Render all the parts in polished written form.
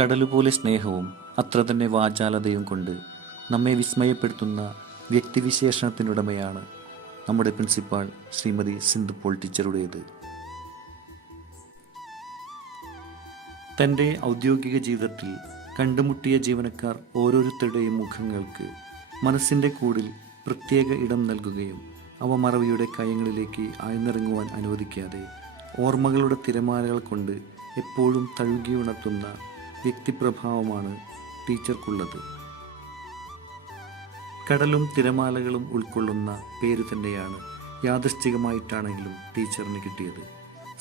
കടലുപോലെ സ്നേഹവും അത്ര തന്നെ വാചാലതയും കൊണ്ട് നമ്മെ വിസ്മയപ്പെടുത്തുന്ന വ്യക്തിവിശേഷണത്തിനുടമയാണ് നമ്മുടെ പ്രിൻസിപ്പാൾ ശ്രീമതി സിന്ധു പോൾ ടീച്ചറുടേത്. തൻ്റെ ഔദ്യോഗിക ജീവിതത്തിൽ കണ്ടുമുട്ടിയ ജീവനക്കാർ ഓരോരുത്തരുടെയും മുഖങ്ങൾക്ക് മനസ്സിൻ്റെ കൂടിൽ പ്രത്യേക ഇടം നൽകുകയും അവ മറവിയുടെ കയങ്ങളിലേക്ക് ആഴ്ന്നിറങ്ങുവാൻ അനുവദിക്കാതെ ഓർമ്മകളുടെ തിരമാലകൾ കൊണ്ട് എപ്പോഴും തഴുകിയുണർത്തുന്ന വ്യക്തിപ്രഭാവമാണ് ടീച്ചർക്കുള്ളത്. കടലും തിരമാലകളും ഉൾക്കൊള്ളുന്ന പേര് തന്നെയാണ് യാദൃശ്ചികമായിട്ടാണെങ്കിലും ടീച്ചറിന് കിട്ടിയത്.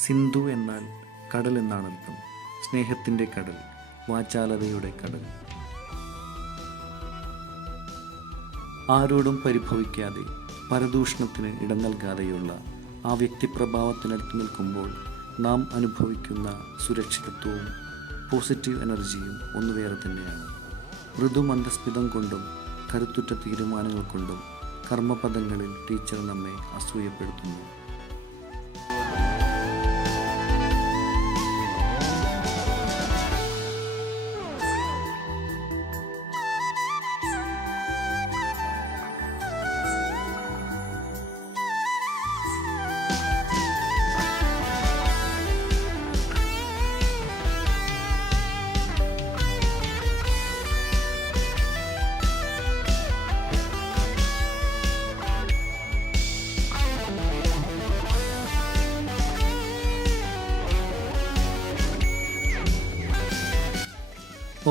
സിന്ധു എന്നാൽ കടൽ എന്നാണ് അർത്ഥം. സ്നേഹത്തിൻ്റെ കടൽ, വാചാലതയുടെ കടൽ. ആരോടും പരിഭവിക്കാതെ പരദൂഷണത്തിന് ഇടം നൽകാതെയുള്ള ആ വ്യക്തിപ്രഭാവത്തിനടുത്ത് നിൽക്കുമ്പോൾ നാം അനുഭവിക്കുന്ന സുരക്ഷിതത്വവും പോസിറ്റീവ് എനർജിയും ഒന്ന് വേറെ തന്നെയാണ്. മൃദു മന്ദസ്മിതം കൊണ്ടും കരുത്തുറ്റ തീരുമാനങ്ങൾ കൊണ്ടും കർമ്മപദങ്ങളിൽ ടീച്ചർ നമ്മെ അസൂയപ്പെടുത്തുന്നു.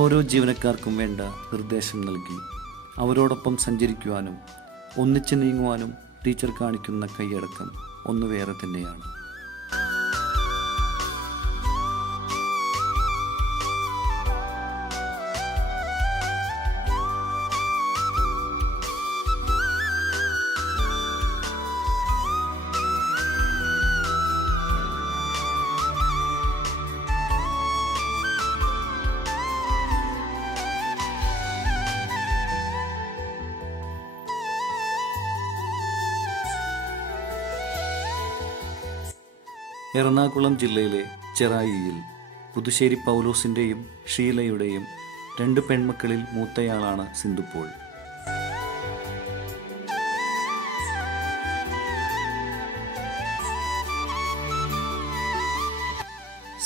ഓരോ ജീവനക്കാർക്കും വേണ്ട നിർദ്ദേശം നൽകി അവരോടൊപ്പം സഞ്ചരിക്കുവാനും ഒന്നിച്ചു നീങ്ങുവാനും ടീച്ചർ കാണിക്കുന്ന കൈയടക്കം ഒന്ന് വേറെ തന്നെയാണ്. എറണാകുളം ജില്ലയിലെ ചെറായിയിൽ പുതുശ്ശേരി പൗലോസിൻ്റെയും ഷീലയുടെയും 2 പെൺമക്കളിൽ മൂത്തയാളാണ് സിന്ധു പോൾ.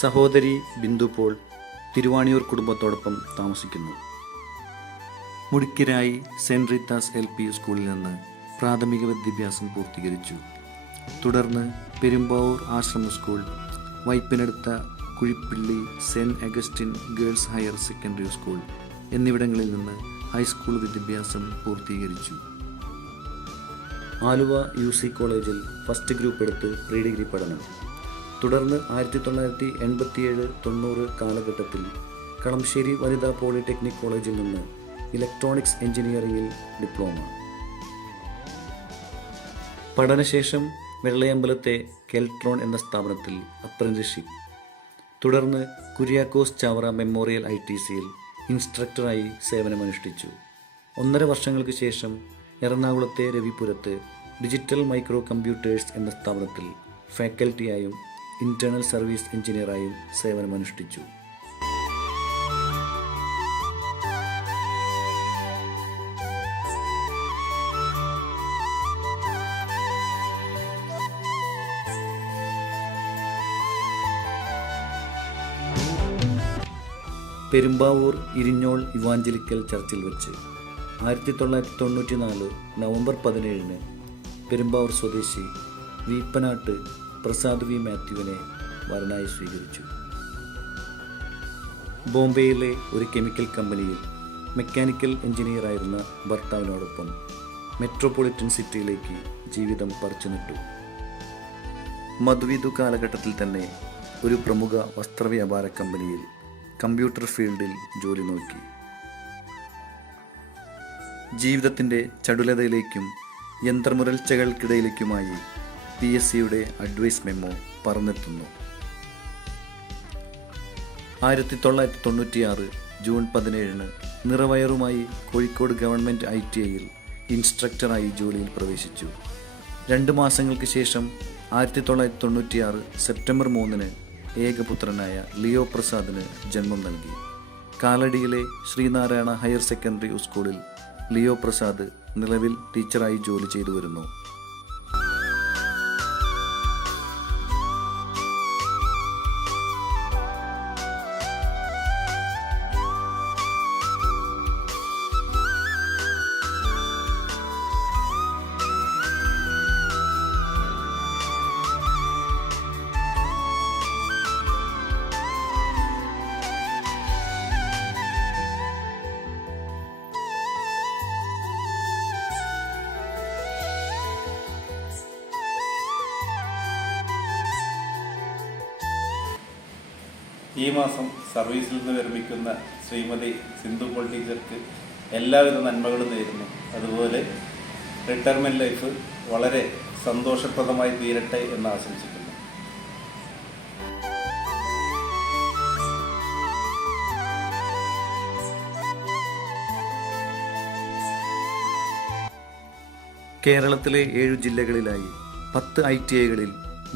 സഹോദരി ബിന്ദു പോൾ തിരുവാണിയൂർ കുടുംബത്തോടൊപ്പം താമസിക്കുന്നു. മുടിക്കിരായി സെൻറ് റീത്താസ് LP സ്കൂളിൽ നിന്ന് പ്രാഥമിക വിദ്യാഭ്യാസം പൂർത്തീകരിച്ചു. തുടർന്ന് പെരുമ്പാവൂർ ആശ്രമ സ്കൂൾ, വൈപ്പിനടുത്ത Kuzhippilly saint Augustine girls higher secondary school എന്നിവിടങ്ങളിൽ നിന്ന് ഹൈസ്കൂൾ വിദ്യാഭ്യാസം പൂർത്തീകരിച്ചു. ആലുവ UC കോളേജിൽ ഫസ്റ്റ് ഗ്രൂപ്പ് എടുത്ത് പ്രീ ഡിഗ്രി പഠനം. തുടർന്ന് 1987-90 കാലഘട്ടത്തിൽ കളമശ്ശേരി വനിതാ പോളിടെക്നിക് കോളേജിൽ നിന്ന് ഇലക്ട്രോണിക്സ് എഞ്ചിനീയറിംഗിൽ ഡിപ്ലോമ. പഠനശേഷം വെള്ളയമ്പലത്തെ കെൽട്രോൺ എന്ന സ്ഥാപനത്തിൽ അപ്രന്റീസ്ഷിപ്പ്. തുടർന്ന് കുര്യാക്കോസ് ചാവറ മെമ്മോറിയൽ ITCയിൽ ഇൻസ്ട്രക്ടറായി സേവനമനുഷ്ഠിച്ചു. 1.5 വർഷങ്ങൾക്ക് ശേഷം എറണാകുളത്തെ രവിപുരത്ത് ഡിജിറ്റൽ മൈക്രോ കമ്പ്യൂട്ടേഴ്സ് എന്ന സ്ഥാപനത്തിൽ ഫാക്കൽറ്റിയായും ഇൻറ്റേർണൽ സർവീസ് എഞ്ചിനീയറായും സേവനമനുഷ്ഠിച്ചു. പെരുമ്പാവൂർ ഇരിഞ്ഞോൾ ഇവാഞ്ചലിക്കൽ ചർച്ചിൽ വെച്ച് 1994 നവംബർ 17 പെരുമ്പാവൂർ സ്വദേശി വീപ്പനാട്ട് പ്രസാദ് V. മാത്യുവിനെ വരനായി സ്വീകരിച്ചു. ബോംബെയിലെ ഒരു കെമിക്കൽ കമ്പനിയിൽ മെക്കാനിക്കൽ എഞ്ചിനീയറായിരുന്ന ഭർത്താവിനോടൊപ്പം മെട്രോപൊളിറ്റൻ സിറ്റിയിലേക്ക് ജീവിതം പറിച്ചുനട്ടു. മധുവിധു കാലഘട്ടത്തിൽ തന്നെ ഒരു പ്രമുഖ വസ്ത്രവ്യാപാര കമ്പനിയിൽ കമ്പ്യൂട്ടർ ഫീൽഡിൽ ജോലി നോക്കി. ജീവിതത്തിൻ്റെ ചടുലതയിലേക്കും യന്ത്രമുരൾച്ചകൾക്കിടയിലേക്കുമായി PSCയുടെ അഡ്വൈസ് മെമ്മോ പറന്നെത്തുന്നു. 1996 ജൂൺ 17 നിറവയറുമായി കോഴിക്കോട് ഗവൺമെൻറ് ITIയിൽ ഇൻസ്ട്രക്ടറായി ജോലിയിൽ പ്രവേശിച്ചു. 2 മാസങ്ങൾക്ക് ശേഷം 1996 സെപ്റ്റംബർ 3 ഏകപുത്രനായ ലിയോ പ്രസാദിന് ജന്മം നൽകി. കാലടിയിലെ ശ്രീനാരായണ ഹയർ സെക്കൻഡറി സ്കൂളിൽ ലിയോ പ്രസാദ് നിലവിൽ ടീച്ചറായി ജോലി ചെയ്തു വരുന്നു. ഈ മാസം സർവീസിൽ നിന്ന് വിരമിക്കുന്ന ശ്രീമതി സിന്ധു പോൾ ടീച്ചർക്ക് എല്ലാവിധ നന്മകളും നേരുന്നു. അതുപോലെ റിട്ടയർമെൻറ്റ് ലൈഫ് വളരെ സന്തോഷപ്രദമായി തീരട്ടെ എന്ന് ആശംസിക്കുന്നു. കേരളത്തിലെ 7 ജില്ലകളിലായി 10 ITIകളിൽ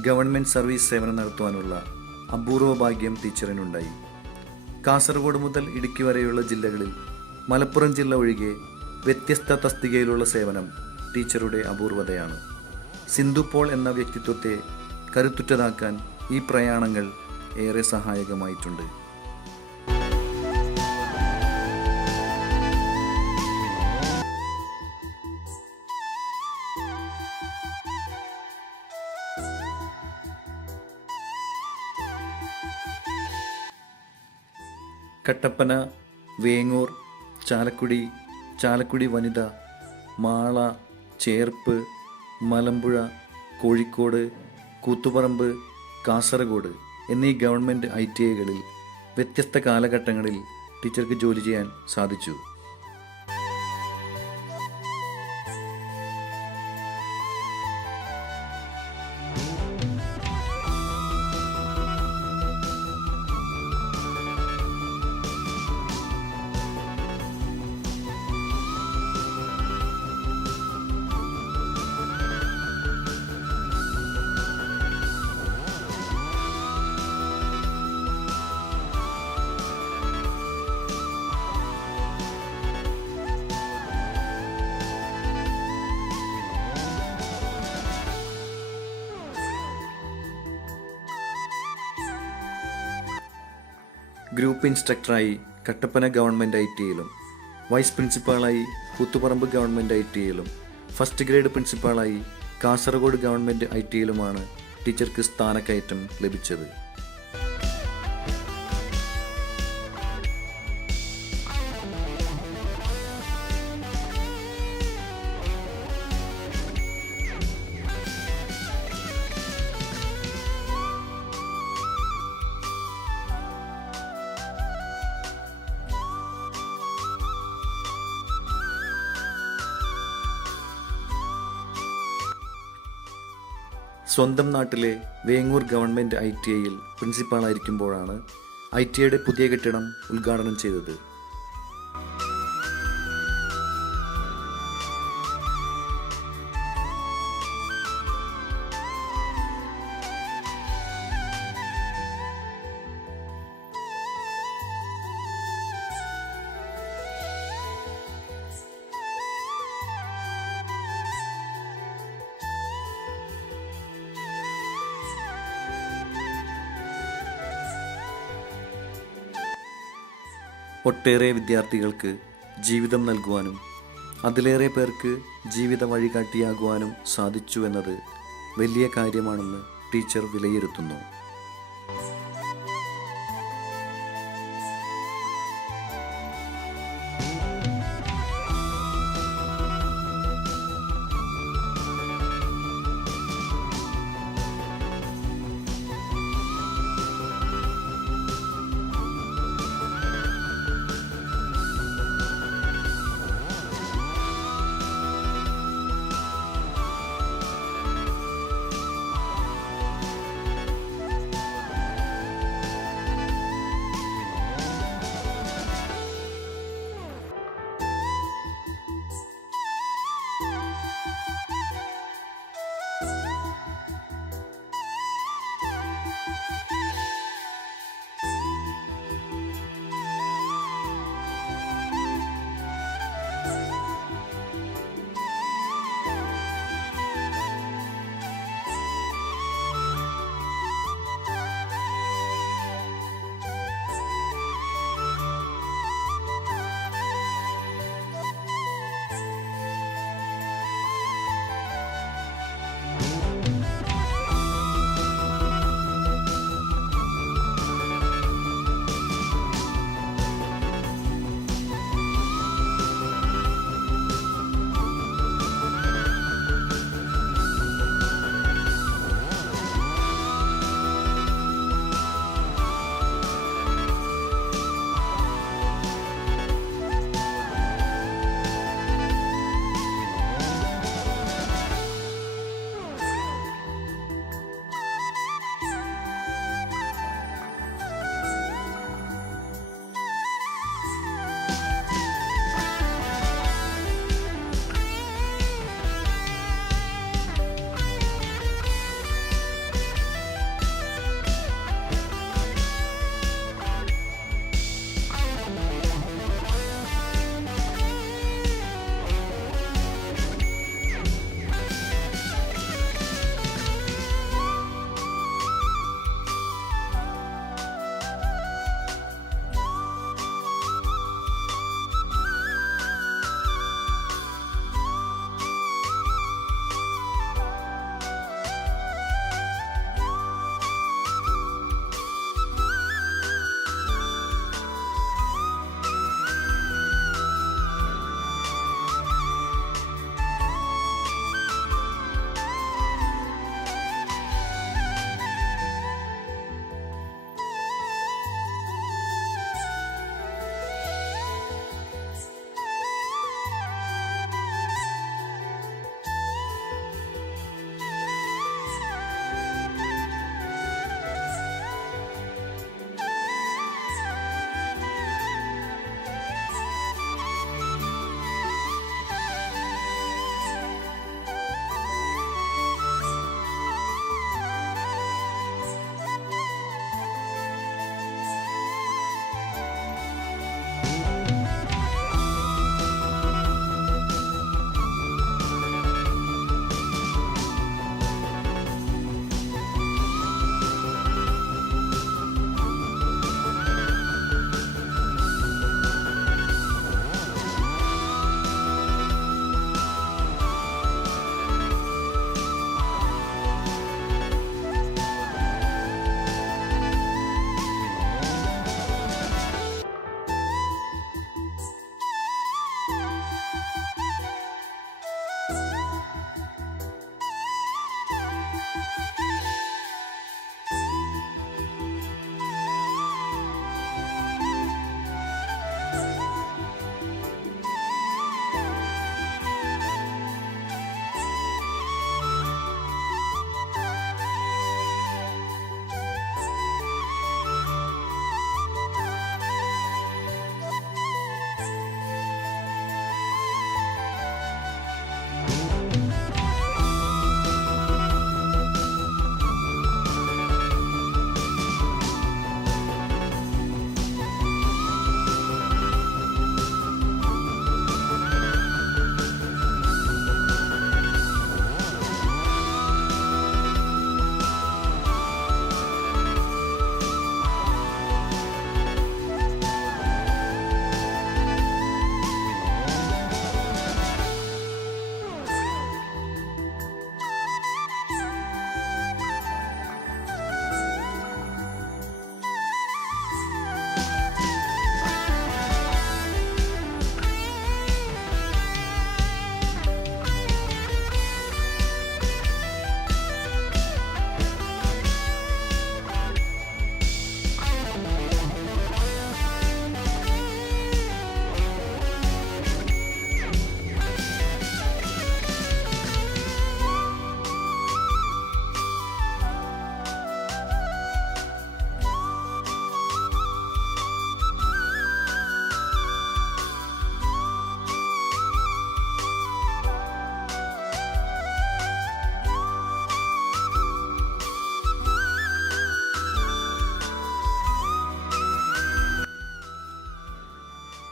ഗവൺമെൻറ് സർവീസ് സേവനം നടത്തുവാനുള്ള അപൂർവ ഭാഗ്യം ടീച്ചറിനുണ്ടായി. കാസർഗോഡ് മുതൽ ഇടുക്കി വരെയുള്ള ജില്ലകളിൽ മലപ്പുറം ജില്ല ഒഴികെ വ്യത്യസ്ത തസ്തികയിലുള്ള സേവനം ടീച്ചറുടെ അപൂർവതയാണ്. സിന്ധു പോൾ എന്ന വ്യക്തിത്വത്തെ കരുത്തുറ്റതാക്കാൻ ഈ പ്രയാണങ്ങൾ ഏറെ സഹായകമായിട്ടുണ്ട്. കട്ടപ്പന, വേങ്ങൂർ, ചാലക്കുടി വനിത, മാള, ചേർപ്പ്, മലമ്പുഴ, കോഴിക്കോട്, കൂത്തുപറമ്പ്, കാസർഗോഡ് എന്നീ ഗവൺമെൻറ് ITIകളിൽ വ്യത്യസ്ത കാലഘട്ടങ്ങളിൽ ടീച്ചർക്ക് ജോലി ചെയ്യാൻ സാധിച്ചു. ഗ്രൂപ്പ് ഇൻസ്ട്രക്ടറായി കട്ടപ്പന ഗവൺമെൻറ് ITIയിലും, വൈസ് പ്രിൻസിപ്പാളായി കൂത്തുപറമ്പ് ഗവൺമെൻറ് ITIയിലും, ഫസ്റ്റ് ഗ്രേഡ് പ്രിൻസിപ്പാളായി കാസർഗോഡ് ഗവൺമെൻറ് ITIയിലുമാണ് ടീച്ചർക്ക് സ്ഥാനക്കയറ്റം ലഭിച്ചത്. സ്വന്തം നാട്ടിലെ വേങ്ങൂർ ഗവൺമെൻറ് ITIയിൽ പ്രിൻസിപ്പാളായിരിക്കുമ്പോഴാണ് ITIയുടെ പുതിയ കെട്ടിടം ഉദ്ഘാടനം ചെയ്തത്. ഒട്ടേറെ വിദ്യാർത്ഥികൾക്ക് ജീവിതം നൽകുവാനും അതിലേറെ പേർക്ക് ജീവിത വഴികാട്ടിയാകുവാനും സാധിച്ചു എന്നത് വലിയ കാര്യമാണെന്ന് ടീച്ചർ വിലയിരുത്തുന്നു.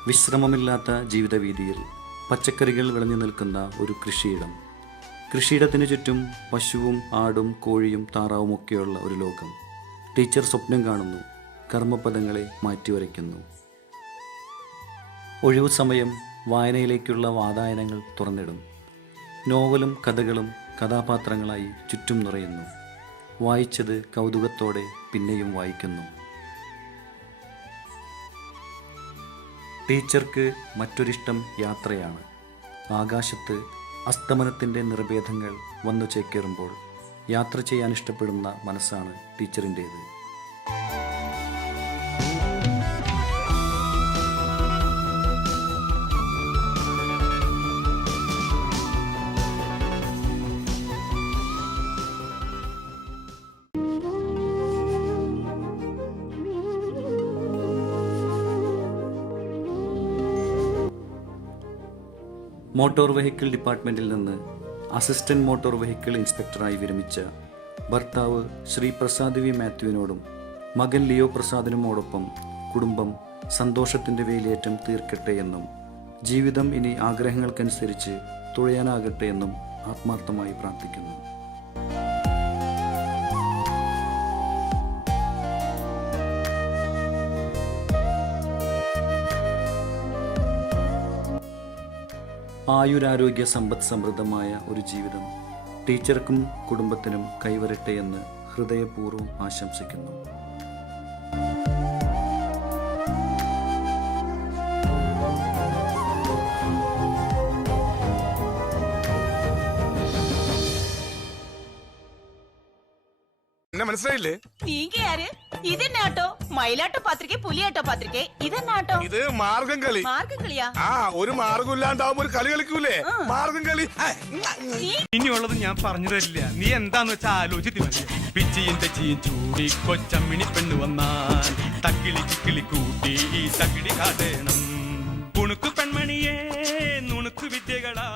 വിശ്രമമില്ലാത്ത ജീവിതവീതിയിൽ പച്ചക്കറികൾ വിളഞ്ഞു നിൽക്കുന്ന ഒരു കൃഷിയിടം. കൃഷിയിടത്തിനു ചുറ്റും പശുവും ആടും കോഴിയും താറാവും ഒക്കെയുള്ള ഒരു ലോകം. ടീച്ചർ സ്വപ്നം കാണുന്നു, കർമ്മപദങ്ങളെ മാറ്റിവരയ്ക്കുന്നു. ഒഴിവു സമയം വായനയിലേക്കുള്ള വാതായനങ്ങൾ തുറന്നിടും. നോവലും കഥകളും കഥാപാത്രങ്ങളായി ചുറ്റും നിറയുന്നു. വായിച്ചത് കൗതുകത്തോടെ പിന്നെയും വായിക്കുന്നു. ടീച്ചർക്ക് മറ്റൊരിഷ്ടം യാത്രയാണ്. ആകാശത്ത് അസ്തമനത്തിൻ്റെ നിറഭേദങ്ങൾ വന്നു ചേക്കേറുമ്പോൾ യാത്ര ചെയ്യാൻ ഇഷ്ടപ്പെടുന്ന മനസ്സാണ് ടീച്ചറിൻ്റേത്. മോട്ടോർ വെഹിക്കിൾ ഡിപ്പാർട്ട്മെൻറ്റിൽ നിന്ന് അസിസ്റ്റന്റ് മോട്ടോർ വെഹിക്കിൾ ഇൻസ്പെക്ടറായി വിരമിച്ച ഭർത്താവ് ശ്രീ പ്രസാദ് വി മാത്യുവിനോടും മകൻ ലിയോ പ്രസാദിനുമോടൊപ്പം കുടുംബം സന്തോഷത്തിൻ്റെ വേലിയേറ്റം തീർക്കട്ടെ എന്നും ജീവിതം ഇനി ആഗ്രഹങ്ങൾക്കനുസരിച്ച് തുഴയാനാകട്ടെ എന്നും ആത്മാർത്ഥമായി പ്രാർത്ഥിക്കുന്നു. ആയുരാരോഗ്യ സമ്പദ് സമൃദ്ധമായ ഒരു ജീവിതം ടീച്ചർക്കും കുടുംബത്തിനും കൈവരട്ടെ എന്ന് ഹൃദയപൂർവ്വം ആശംസിക്കുന്നു. മനസ്സിലായില്ലേ? நீங்க யாரு? இது என்ன ஆட்டோ? மயிலாட்டோ பாத்திருக்கே, புலியாட்டோ பாத்திருக்கே. இது என்ன ஆட்டோ? ഇത് മാർഗം കളി. மார்க்க களியா? ആ ഒരു മാർഗം ഇല്ലാണ്ടാവുമ്പോ ഒരു കളി കളിക്കൂലേ, മാർഗം കളി. ഇനിയുള്ളത് ഞാൻ പറഞ്ഞു തരില്ല. നീ എന്താന്ന് വെച്ചാ ആലോചിച്ച് മതി. പിച്ചിയും തെച്ചിയും ചൂടി കൊച്ചമ്മിണി പെണ്ണു വന്നാൽ തക്കിളി ചിക്കിളി കൂട്ടി തക്കിളി കാട്ടണം. കുണുക്കു പെൺമണിയേ നുണുക്കു വിദ്യകളാ